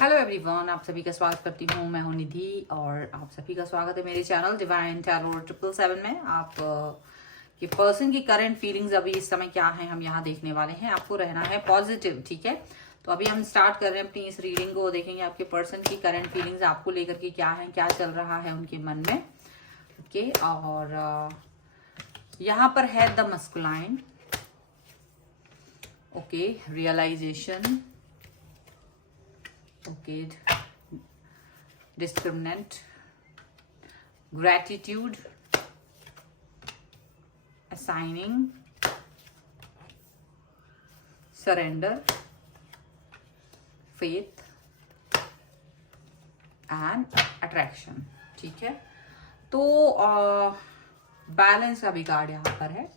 Hello everyone, आप सभी का स्वागत करती हूँ। मैं हूँ निधि और आप सभी का स्वागत है मेरे चैनल डिवाइन टैरो 777 में। आप के पर्सन की करंट फीलिंग्स अभी इस समय क्या है, हम यहाँ देखने वाले हैं। आपको रहना है पॉजिटिव, ठीक है। तो अभी हम स्टार्ट कर रहे हैं अपनी इस रीडिंग को। देखेंगे आपके पर्सन की करंट फीलिंग्स आपको लेकर के क्या है, क्या चल रहा है उनके मन में। ओके, और यहाँ पर है the masculine. Okay, realisation. Okay, discriminant, gratitude, assigning, surrender, faith and attraction। ठीक है, तो बैलेंस का भी कार्ड यहाँ पर है।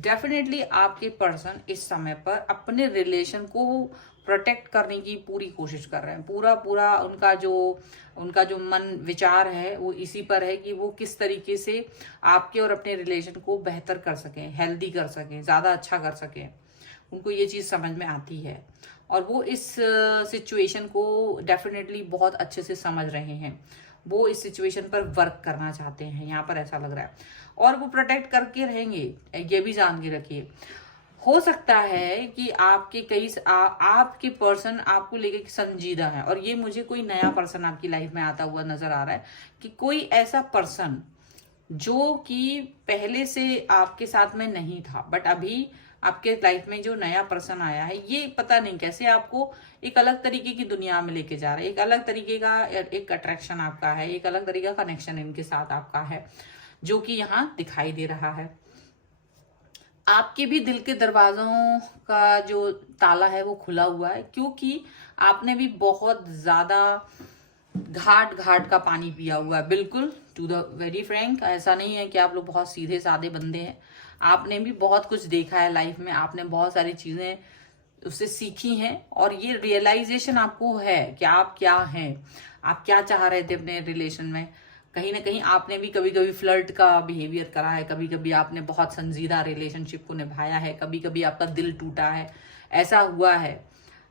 डेफिनेटली आपके पर्सन इस समय पर अपने रिलेशन को प्रोटेक्ट करने की पूरी कोशिश कर रहे हैं। पूरा उनका जो मन विचार है वो इसी पर है कि वो किस तरीके से आपके और अपने रिलेशन को बेहतर कर सकें, हेल्दी कर सकें, ज़्यादा अच्छा कर सकें। उनको ये चीज़ समझ में आती है और वो इस सिचुएशन को डेफिनेटली बहुत अच्छे से समझ रहे हैं। वो इस सिचुएशन पर वर्क करना चाहते हैं, यहाँ पर ऐसा लग रहा है। और वो प्रोटेक्ट करके रहेंगे, ये भी जान के रखिए। हो सकता है कि आपके पर्सन आपको लेके संजीदा है और ये मुझे कोई नया पर्सन आपकी लाइफ में आता हुआ नजर आ रहा है कि कोई ऐसा पर्सन जो कि पहले से आपके साथ में नहीं था, बट अभी आपके लाइफ में जो नया पर्सन आया है, ये पता नहीं कैसे आपको एक अलग तरीके की दुनिया में लेके जा रहा है। एक अलग तरीके का एक अट्रैक्शन आपका है, एक अलग तरीके का कनेक्शन इनके साथ आपका है, जो कि यहाँ दिखाई दे रहा है। आपके भी दिल के दरवाजों का जो ताला है वो खुला हुआ है, क्योंकि आपने भी बहुत ज्यादा घाट घाट का पानी पिया हुआ है। बिल्कुल टू द वेरी फ्रैंक, ऐसा नहीं है कि आप लोग बहुत सीधे साधे बंदे हैं। आपने भी बहुत कुछ देखा है लाइफ में, आपने बहुत सारी चीजें उससे सीखी हैं और ये रियलाइजेशन आपको है कि आप क्या हैं, आप क्या चाह रहे थे अपने रिलेशन में। कहीं ना कहीं आपने भी कभी कभी फ्लर्ट का बिहेवियर करा है, कभी कभी आपने बहुत संजीदा रिलेशनशिप को निभाया है, कभी कभी आपका दिल टूटा है, ऐसा हुआ है।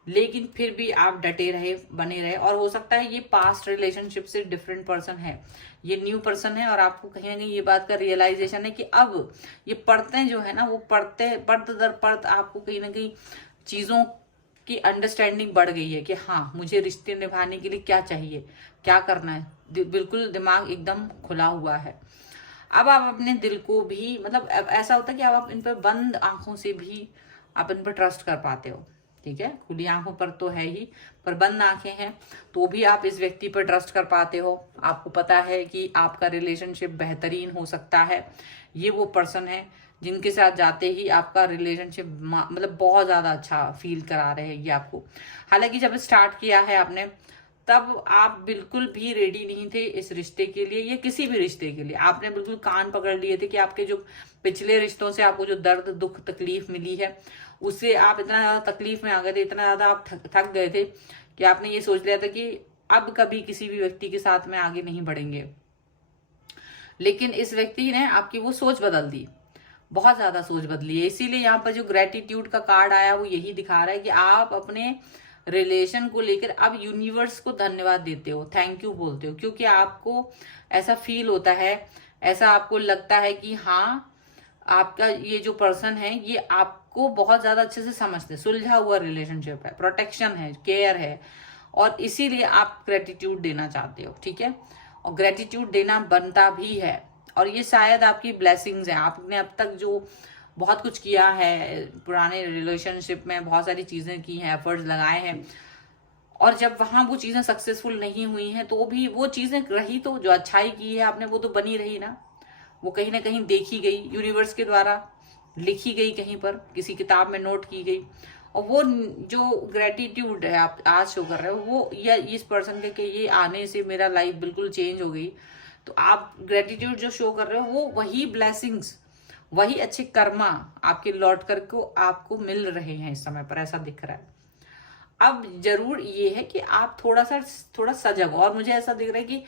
लेकिन फिर भी आप डटे रहे, बने रहे। और हो सकता है ये पास्ट रिलेशनशिप से डिफरेंट पर्सन है, ये न्यू पर्सन है और आपको कहीं ना कहीं ये बात का रियलाइजेशन है कि अब ये परतें जो है ना, वो परत दर परत आपको कहीं ना कहीं चीजों की अंडरस्टैंडिंग बढ़ गई है कि हाँ, मुझे रिश्ते निभाने के लिए क्या चाहिए, क्या करना है। बिल्कुल दिमाग एकदम खुला हुआ है। अब आप अपने दिल को भी, मतलब ऐसा होता है कि अब आप इन पर बंद आंखों से भी आप इन पर ट्रस्ट कर पाते हो। ठीक है, खुली आंखों पर तो है ही, पर बंद आंखें हैं तो भी आप इस व्यक्ति पर ट्रस्ट कर पाते हो। आपको पता है कि आपका रिलेशनशिप बेहतरीन हो सकता है। ये वो पर्सन है जिनके साथ जाते ही आपका रिलेशनशिप मतलब बहुत ज्यादा अच्छा फील करा रहे हैं ये आपको। हालांकि जब स्टार्ट किया है आपने, तब आप बिल्कुल भी रेडी नहीं थे इस रिश्ते के लिए या किसी भी रिश्ते के लिए। आपने बिल्कुल कान पकड़ लिए थे कि आपके जो पिछले रिश्तों से आपको जो दर्द, दुख, तकलीफ मिली है, उससे आप इतना ज्यादा तकलीफ में आ गए थे, इतना ज्यादा आप थक गए थे कि आपने ये सोच लिया था कि अब कभी किसी भी व्यक्ति के साथ में आगे नहीं बढ़ेंगे। लेकिन इस व्यक्ति ने आपकी वो सोच बदल दी, बहुत ज्यादा सोच बदली है। इसीलिए यहाँ पर जो ग्रेटिट्यूड का कार्ड आया वो यही दिखा रहा है कि आप अपने रिलेशन को लेकर अब यूनिवर्स को धन्यवाद देते हो, थैंक यू बोलते हो, क्योंकि आपको ऐसा फील होता है, ऐसा आपको लगता है कि हाँ, आपका ये जो पर्सन है ये आपको बहुत ज्यादा अच्छे से समझते हैं। सुलझा हुआ रिलेशनशिप है, प्रोटेक्शन है, केयर है और इसीलिए आप ग्रेटिट्यूड देना चाहते हो। ठीक है, और ग्रेटिट्यूड देना बनता भी है और ये शायद आपकी ब्लेसिंग्स हैं। आपने अब तक जो बहुत कुछ किया है, पुराने रिलेशनशिप में बहुत सारी चीजें की हैं, एफर्ट्स लगाए हैं, और जब वहां वो चीजें सक्सेसफुल नहीं हुई हैं तो भी वो चीजें रही, तो जो अच्छाई की है आपने वो तो बनी रही ना। वो कहीं ना कहीं देखी गई, यूनिवर्स के द्वारा लिखी गई, कहीं पर किसी किताब में नोट की गई। और वो जो ग्रेटिट्यूड है आप आज शो कर रहे हो, वो या इस पर्सन के कि ये आने से मेरा लाइफ बिल्कुल चेंज हो गई, तो आप ग्रेटिट्यूड जो शो कर रहे हो वो वही ब्लेसिंग्स, वही अच्छे कर्मा आपके लौट कर को आपको मिल रहे हैं इस समय पर, ऐसा दिख रहा है। अब जरूर ये है कि आप थोड़ा सजग हो और मुझे ऐसा दिख रहा है कि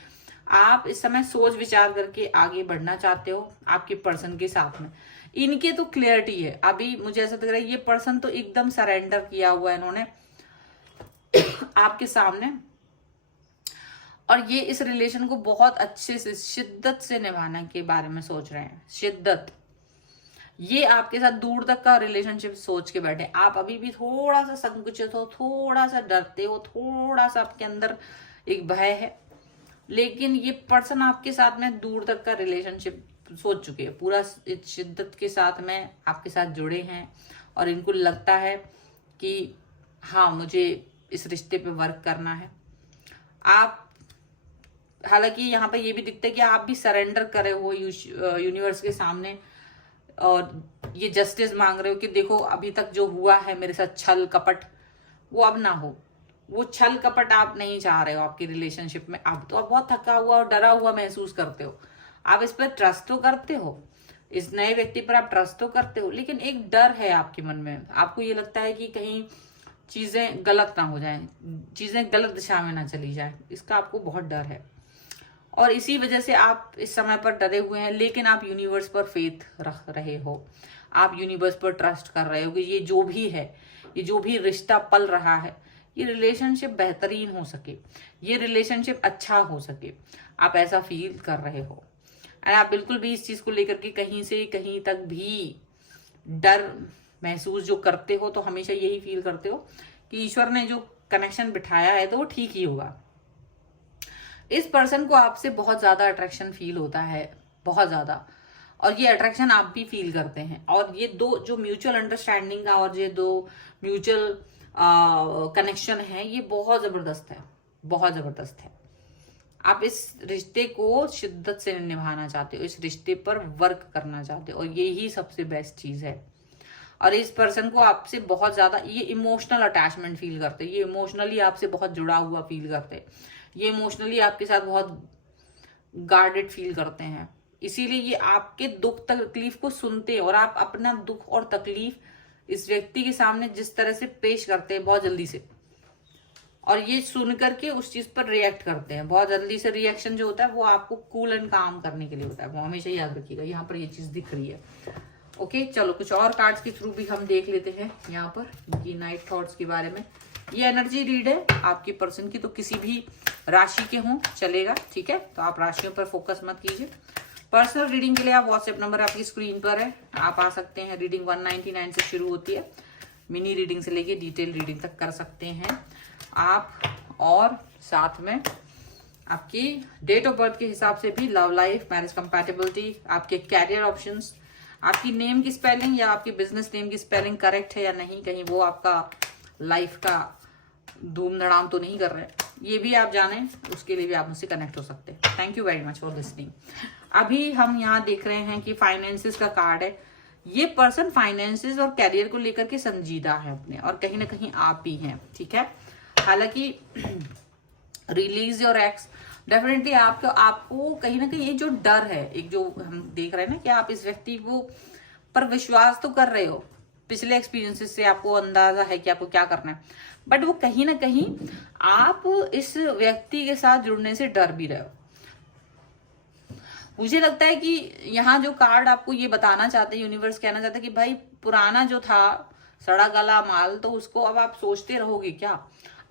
आप इस समय सोच विचार करके आगे बढ़ना चाहते हो आपके पर्सन के साथ में। इनके तो क्लियरिटी है, अभी मुझे ऐसा दिख रहा है ये पर्सन तो एकदम सरेंडर किया हुआ है इन्होंने आपके सामने। और ये इस रिलेशन को बहुत अच्छे से शिद्दत से निभाने के बारे में सोच रहे हैं। शिद्दत, ये आपके साथ दूर तक का रिलेशनशिप सोच के बैठे। आप अभी भी थोड़ा सा संकुचित हो, थोड़ा सा डरते हो, थोड़ा सा आपके अंदर एक भय है, लेकिन ये पर्सन आपके साथ में दूर तक का रिलेशनशिप सोच चुके हैं, पूरा शिद्दत के साथ में आपके साथ जुड़े हैं और इनको लगता है कि हाँ, मुझे इस रिश्ते पे वर्क करना है। आप हालांकि यहाँ पे ये भी दिखता है कि आप भी सरेंडर करे हो यूनिवर्स के सामने और ये जस्टिस मांग रहे हो कि देखो अभी तक जो हुआ है मेरे साथ छल कपट, वो अब ना हो। वो छल कपट आप नहीं चाह रहे हो आपकी रिलेशनशिप में। अब तो आप बहुत थका हुआ और डरा हुआ महसूस करते हो। आप इस पर ट्रस्ट तो करते हो, इस नए व्यक्ति पर आप ट्रस्ट तो करते हो, लेकिन एक डर है आपके मन में। आपको ये लगता है कि कहीं चीजें गलत ना हो जाएं, चीजें गलत दिशा में ना चली जाए, इसका आपको बहुत डर है। और इसी वजह से आप इस समय पर डरे हुए हैं, लेकिन आप यूनिवर्स पर फेथ रख रहे हो, आप यूनिवर्स पर ट्रस्ट कर रहे हो कि ये जो भी है, ये जो भी रिश्ता पल रहा है, ये रिलेशनशिप बेहतरीन हो सके, ये रिलेशनशिप अच्छा हो सके। आप ऐसा फील कर रहे हो एंड आप बिल्कुल भी इस चीज को लेकर के कहीं से कहीं तक भी डर महसूस जो करते हो, तो हमेशा यही फील करते हो कि ईश्वर ने जो कनेक्शन बिठाया है तो वो ठीक ही होगा। इस पर्सन को आपसे बहुत ज्यादा अट्रैक्शन फील होता है, बहुत ज्यादा, और ये अट्रैक्शन आप भी फील करते हैं। और ये दो जो म्यूचुअल अंडरस्टैंडिंग का और ये दो म्यूचुअल कनेक्शन है, ये बहुत जबरदस्त है, बहुत जबरदस्त है। आप इस रिश्ते को शिद्दत से निभाना चाहते हो, इस रिश्ते पर वर्क करना चाहते हो, और यही सबसे बेस्ट चीज है। और इस पर्सन को आपसे बहुत ज्यादा ये इमोशनल अटैचमेंट फील करते हैं, ये इमोशनली आपसे बहुत जुड़ा हुआ फील करते हैं, ये इमोशनली आपके साथ बहुत गार्डेड फील करते हैं। इसीलिए ये आपके दुख तकलीफ को सुनते हैं और आप अपना दुख और तकलीफ इस व्यक्ति के सामने जिस तरह से पेश करते हैं बहुत जल्दी से, और ये सुन करके उस चीज पर रिएक्ट करते हैं बहुत जल्दी से। रिएक्शन जो होता है वो आपको कूल एंड काम करने के लिए होता है, वो हमेशा याद रखिएगा। यहाँ पर ये चीज दिख रही है। ओके, चलो कुछ और कार्ड्स के थ्रू भी हम देख लेते हैं यहाँ पर कि नाइट थॉट्स के बारे में। ये एनर्जी रीड है आपके पर्सन की, तो किसी भी राशि के हों चलेगा, ठीक है। तो आप राशियों पर फोकस मत कीजिए। पर्सनल रीडिंग के लिए आप व्हाट्सएप नंबर आपकी स्क्रीन पर है, आप आ सकते हैं। रीडिंग 199 से शुरू होती है, मिनी रीडिंग से लेके डिटेल रीडिंग तक कर सकते हैं आप। और साथ में आपकी डेट ऑफ बर्थ के हिसाब से भी लव लाइफ, मैरिज कंपैटिबिलिटी, आपके कैरियर ऑप्शंस, आपकी नेम की स्पेलिंग या आपकी बिजनेस नेम की स्पेलिंग करेक्ट है या नहीं, कहीं वो आपका लाइफ का धूम धड़ाम तो नहीं कर रहे, ये भी आप जानें, उसके लिए भी आप मुझसे कनेक्ट हो सकते हैं। Thank you very much for listening. अभी हम यहाँ देख रहे हैं कि फाइनेंसिस का कार्ड है। ये पर्सन फाइनेंसिस और कैरियर को लेकर के संजीदा है अपने, और कहीं ना कहीं आप भी हैं, ठीक है। हालांकि रिलीज योर एक्स, डेफिनेटली आपको कहीं ना कहीं ये जो डर है, एक जो हम देख रहे हैं ना कि आप इस व्यक्ति को पर विश्वास तो कर रहे हो, पिछले एक्सपीरियंसेस से आपको अंदाजा है कि आपको क्या करना है, बट वो कहीं ना कहीं आप इस व्यक्ति के साथ जुड़ने से डर भी रहे हो। मुझे लगता है कि यहाँ जो कार्ड आपको ये बताना चाहते हैं, यूनिवर्स कहना चाहता है कि भाई पुराना जो था सड़ा गला माल, तो उसको अब आप सोचते रहोगे क्या,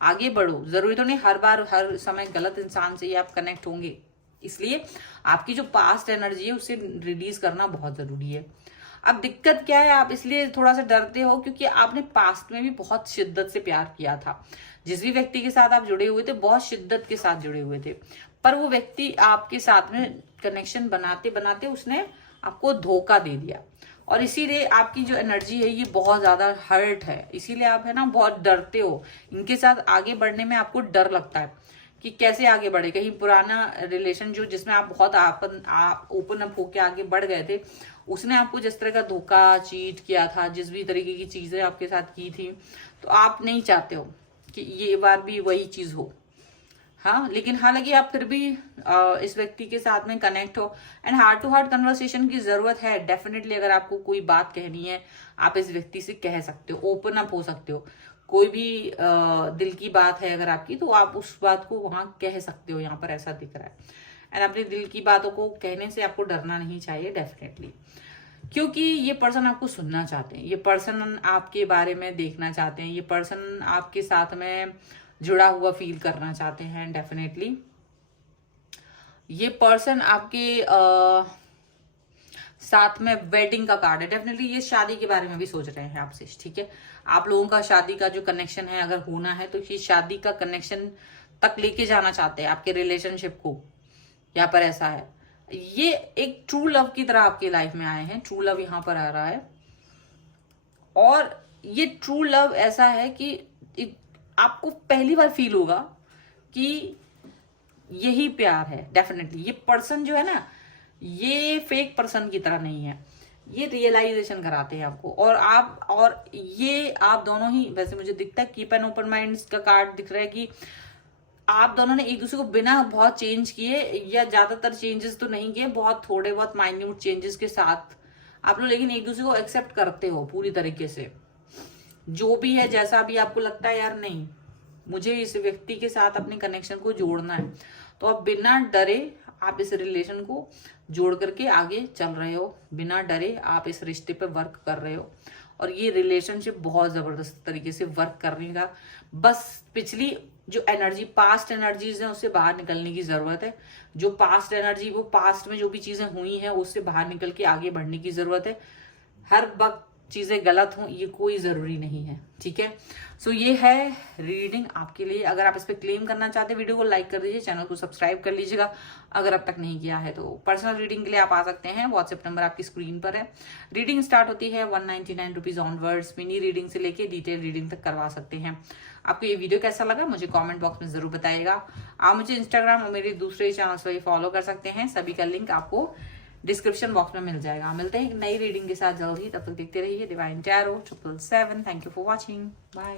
आगे बढ़ो। जरूरी तो नहीं हर बार हर समय गलत इंसान से ही आप कनेक्ट होंगे, इसलिए आपकी जो पास्ट एनर्जी है उसे रिलीज करना बहुत जरूरी है। अब दिक्कत क्या है, आप इसलिए थोड़ा सा डरते हो क्योंकि आपने पास्ट में भी बहुत शिद्दत से प्यार किया था। जिस भी व्यक्ति के साथ आप जुड़े हुए थे बहुत शिद्दत के साथ जुड़े हुए थे, पर वो व्यक्ति आपके साथ में कनेक्शन बनाते बनाते उसने आपको धोखा दे दिया, और इसीलिए आपकी जो एनर्जी है ये बहुत ज्यादा हर्ट है। इसीलिए आप है ना बहुत डरते हो, इनके साथ आगे बढ़ने में आपको डर लगता है कि कैसे आगे बढ़े। कहीं पुराना रिलेशन जो जिसमें आप बहुत आप ओपन अप होके आगे बढ़ गए थे, उसने आपको जिस तरह का धोखा चीट किया था, जिस भी तरीके की चीजें आपके साथ की थी, तो आप नहीं चाहते हो कि ये बार भी वही चीज हो। हाँ, लेकिन हालांकि आप फिर भी इस व्यक्ति के साथ में कनेक्ट हो, and heart to heart conversation की जरूरत है डेफिनेटली। अगर आपको कोई बात कहनी है आप इस व्यक्ति से कह सकते हो, ओपन अप हो सकते हो। कोई भी दिल की बात है अगर आपकी, तो आप उस बात को वहां कह सकते हो, यहाँ पर ऐसा दिख रहा है। एंड अपने दिल की बातों को कहने से आपको डरना नहीं चाहिए डेफिनेटली, क्योंकि ये पर्सन आपको सुनना चाहते हैं, ये पर्सन आपके बारे में देखना चाहते हैं, ये पर्सन आपके साथ में जुड़ा हुआ फील करना चाहते हैं डेफिनेटली। ये पर्सन आपके साथ में वेडिंग का कार्ड है। डेफिनेटली ये शादी के बारे में भी सोच रहे हैं आपसे, ठीक है। आप लोगों का शादी का जो कनेक्शन है अगर होना है तो ये शादी का कनेक्शन तक लेके जाना चाहते हैं आपके रिलेशनशिप को। यहाँ पर ऐसा है, ये एक ट्रू लव की तरह आपकी लाइफ में आए हैं। ट्रू लव यहाँ पर आ रहा है, और ये ट्रू लव ऐसा है कि आपको पहली बार फील होगा कि यही प्यार है। डेफिनेटली ये पर्सन जो है ना, ये फेक पर्सन की तरह नहीं है, ये रियलाइजेशन कराते हैं आपको। और ये आप दोनों ही, वैसे मुझे दिखता है कीप एन ओपन माइंड का कार्ड दिख रहा है कि आप दोनों ने एक दूसरे को बिना बहुत चेंज किए, या ज्यादातर चेंजेस तो नहीं किए, बहुत थोड़े बहुत माइन्यूट चेंजेस के साथ आप लोग लेकिन एक दूसरे को एक्सेप्ट करते हो पूरी तरीके से। जो भी है, जैसा भी आपको लगता है यार नहीं मुझे इस व्यक्ति के साथ अपने कनेक्शन को जोड़ना है, तो आप बिना डरे आप इस रिलेशन को जोड़ करके आगे चल रहे हो। बिना डरे आप इस रिश्ते पे वर्क कर रहे हो, और ये रिलेशनशिप बहुत जबरदस्त तरीके से वर्क करने का, बस पिछली जो एनर्जी, पास्ट एनर्जीज हैं उससे बाहर निकलने की जरूरत है। जो पास्ट एनर्जी, वो पास्ट में जो भी चीजें हुई हैं उससे बाहर निकल के आगे बढ़ने की जरूरत है। हर वक्त चीजें गलत हों ये कोई जरूरी नहीं है, ठीक है। सो ये है रीडिंग आपके लिए। अगर आप इस पर क्लेम करना चाहते हैं वीडियो को लाइक कर दीजिए, चैनल को सब्सक्राइब कर लीजिएगा अगर अब तक नहीं किया है। तो पर्सनल रीडिंग के लिए आप आ सकते हैं, व्हाट्सएप नंबर आपकी स्क्रीन पर है। रीडिंग स्टार्ट होती है 199 रुपीज ऑनवर्ड्स। मिनी रीडिंग से लेके डिटेल रीडिंग तक करवा सकते हैं। आपको ये वीडियो कैसा लगा मुझे कमेंट बॉक्स में जरूर बताइएगा। आप मुझे इंस्टाग्राम और मेरे दूसरे चैनल्स पर फॉलो कर सकते हैं, सभी का लिंक आपको डिस्क्रिप्शन बॉक्स में मिल जाएगा। मिलते हैं एक नई रीडिंग के साथ जल्द ही, तब तक देखते रहिए divine tarot 777। Thank you for watching, bye.